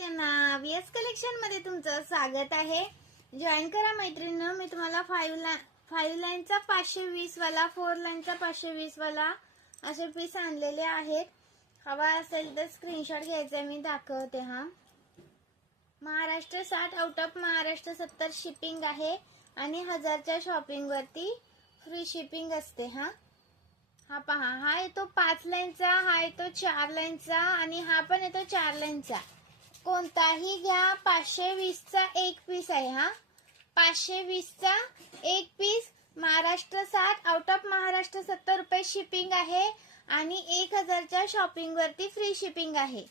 VS collection मध्ये तुमचं स्वागत आहे. जॉईन करा मैत्रिणींनो. मी तुम्हाला 5 लाईनचा 520 वाला, 4 लाईनचा 520 वाला असे पीस आणलेले आहेत. हवा असेल तर स्क्रीनशॉट घ्यायचा, मी दाखवते. Maharashtra 60, out of Maharashtra 70 shipping आहे आणि 1000च्या शॉपिंग वरती फ्री शिपिंग असते. हा पहा, हा येतो 5 लाईनचा, हा येतो 4 लाईनचा आणि हा पण येतो 4 लाईनचा. कोणताही घ्या. 520 चा एक पीस आहे. 520 चा एक पीस. महाराष्ट्र 60, आउट ऑफ महाराष्ट्र 70 रुपये शिपिंग आहे आणि 1000च्या शॉपिंग वरती फ्री शिपिंग आहे.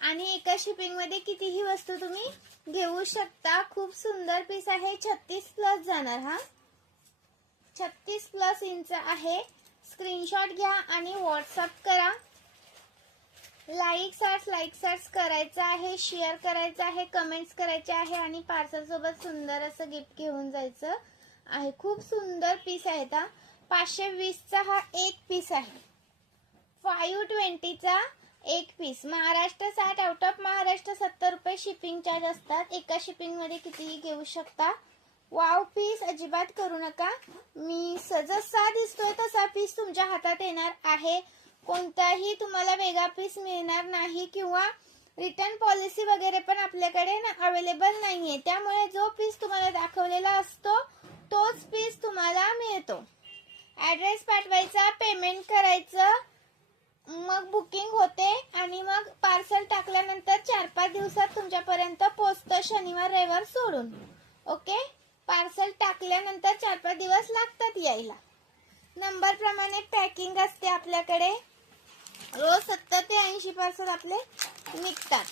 आणि एका शिपिंग मध्ये कितीही वस्तू तुम्ही घेऊ शकता. खूप सुंदर पीस आहे. 36 प्लस जाणार. 36 प्लस इंच आहे. स्क्रीनशॉट घ्या आणि व्हॉट्सअप करा. लाईक करायचं आहे, शेअर करायचं आहे, कमेंट्स करायचे आहे आणि पार्सल सोबत सुंदर असं गिफ्ट घेऊन जायचं आहे. खूप सुंदर पीस आहेत. 520 चा हा एक पीस आहे. 520 चा एक पीस. महाराष्ट्र 60, आउट ऑफ महाराष्ट्र 70 रुपये शिपिंग चार्ज असतात. एका शिपिंग मध्ये कितीही घेऊ शकता. वाव पीस अजिबात करू नका. मी जसा दिसतोय तसा पीस तुमच्या हातात येणार आहे. कोणताही तुम्हाला वेगळा पीस मिळणार नाही किंवा रिटर्न पॉलिसी वगैरे पण आपल्याकडे अवेलेबल नाहीये. त्यामुळे जो पीस तुम्हाला दाखवलेला असतो तोच पीस तुम्हाला मिळतो. ऍड्रेस पाठवायचा, पेमेंट करायचं, मग बुकिंग होते आणि मग पार्सल टाकल्यानंतर 4-5 दिवसात तुमच्यापर्यंत पोहोचतं, शनिवार रविवार सोडून. ओके. पार्सल टाकल्यानंतर 4-5 दिवस लागतात यायला. नंबर प्रमाणे पॅकिंग असते आपल्याकडे. रोज 70 ते 80 पार्सल आपले निघतात.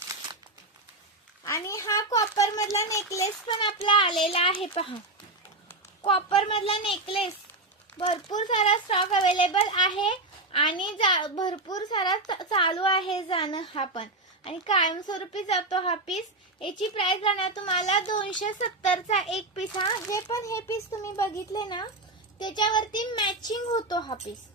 आणि हा कॉपर मधला नेकलेस पण आपला आलेला आहे. पहा, कॉपर मधला नेकलेस भरपूर सारा स्टॉक अवेलेबल आहे आणि भरपूर सारा चालू आहे जाणं. हा पण आणि कायमस्वरूपी जातो हा पीस. याची प्राइस राहणार तुम्हाला 270 चा एक पीस. जे पण हे पीस तुम्ही बघितले ना त्याच्यावरती मॅचिंग होतो हा पीस.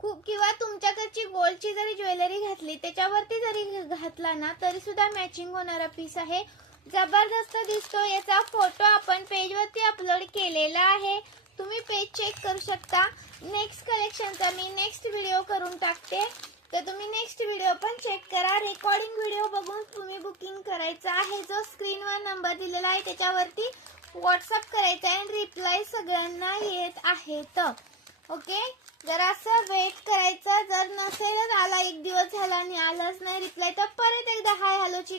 खूप किंवा तुमच्याकडची गोल्डची जरी ज्वेलरी घातली त्याच्यावरती जरी घातला ना तरी सुद्धा मॅचिंग होणारा पीस आहे. जबरदस्त दिसतो. याचा फोटो आपण पेज वरती अपलोड केलेला आहे. तुम्ही पेज चेक करू शकता. नेक्स्ट कलेक्शनचा मी नेक्स्ट व्हिडिओ करून टाकते, तर तुम्ही नेक्स्ट व्हिडिओ पण चेक करा. रेकॉर्डिंग व्हिडिओ बघून तुम्ही बुकिंग करायचं आहे. जो स्क्रीनवर नंबर दिलेला आहे त्याच्यावरती व्हॉट्सअप करायचा आहे आणि रिप्लाय सगळ्यांना येत आहेत. ओके. जर असं वेट करायचं. जर नसेलच आला, एक दिवस झाला आणि आलाच नाही रिप्लाय, तर परत एकदा हाय हॅलोची